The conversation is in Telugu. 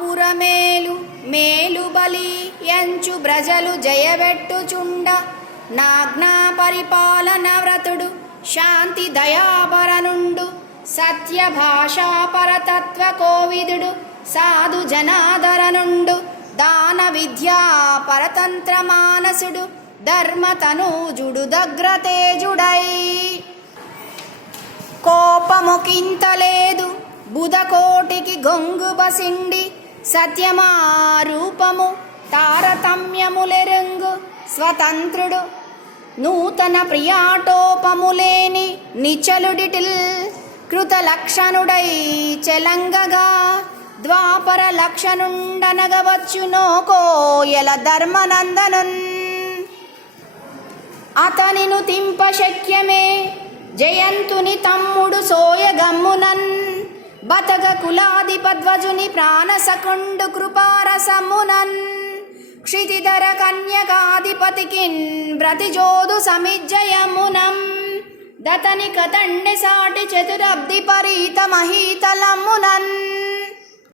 పురమేలు మేలు బలి ఎంచు ప్రజలు జయబెట్టుచుండ. నాజ్ఞా పరిపాలన వ్రతుడు శాంతి దయాపరనుండు సత్య భాషా పరతత్వ కోవిదుడు సాధు జనాదరనుండు దాన విద్యా పరతంత్ర మానసుడు ధర్మతనూజుడు దగ్రతేజుడై. కోపము కింతలేదు బుధకోటికి గొంగు బసిండి. సత్యమా రూపము స్వతంత్రుడు. నూతన ప్రియాటోపములేని నిచలుడిటిల్ కృత లక్షణుడై చెలంగగా ద్వాపర లక్షణుండనగవచ్చునో కోయల ధర్మనందనున్. అతనిను తింపశక్యమే జయంతుని తమ్ముడు సో బతగ కులాధిపధ్వజుని ప్రాణసకుండు కృపారసమునన్. క్షితిధర కన్యకాధిపతికిన్ వ్రతిజోదు సమిజ్జయమునం. దతని కతండి సాటి చతురబ్ది పరీత మహీతలమునన్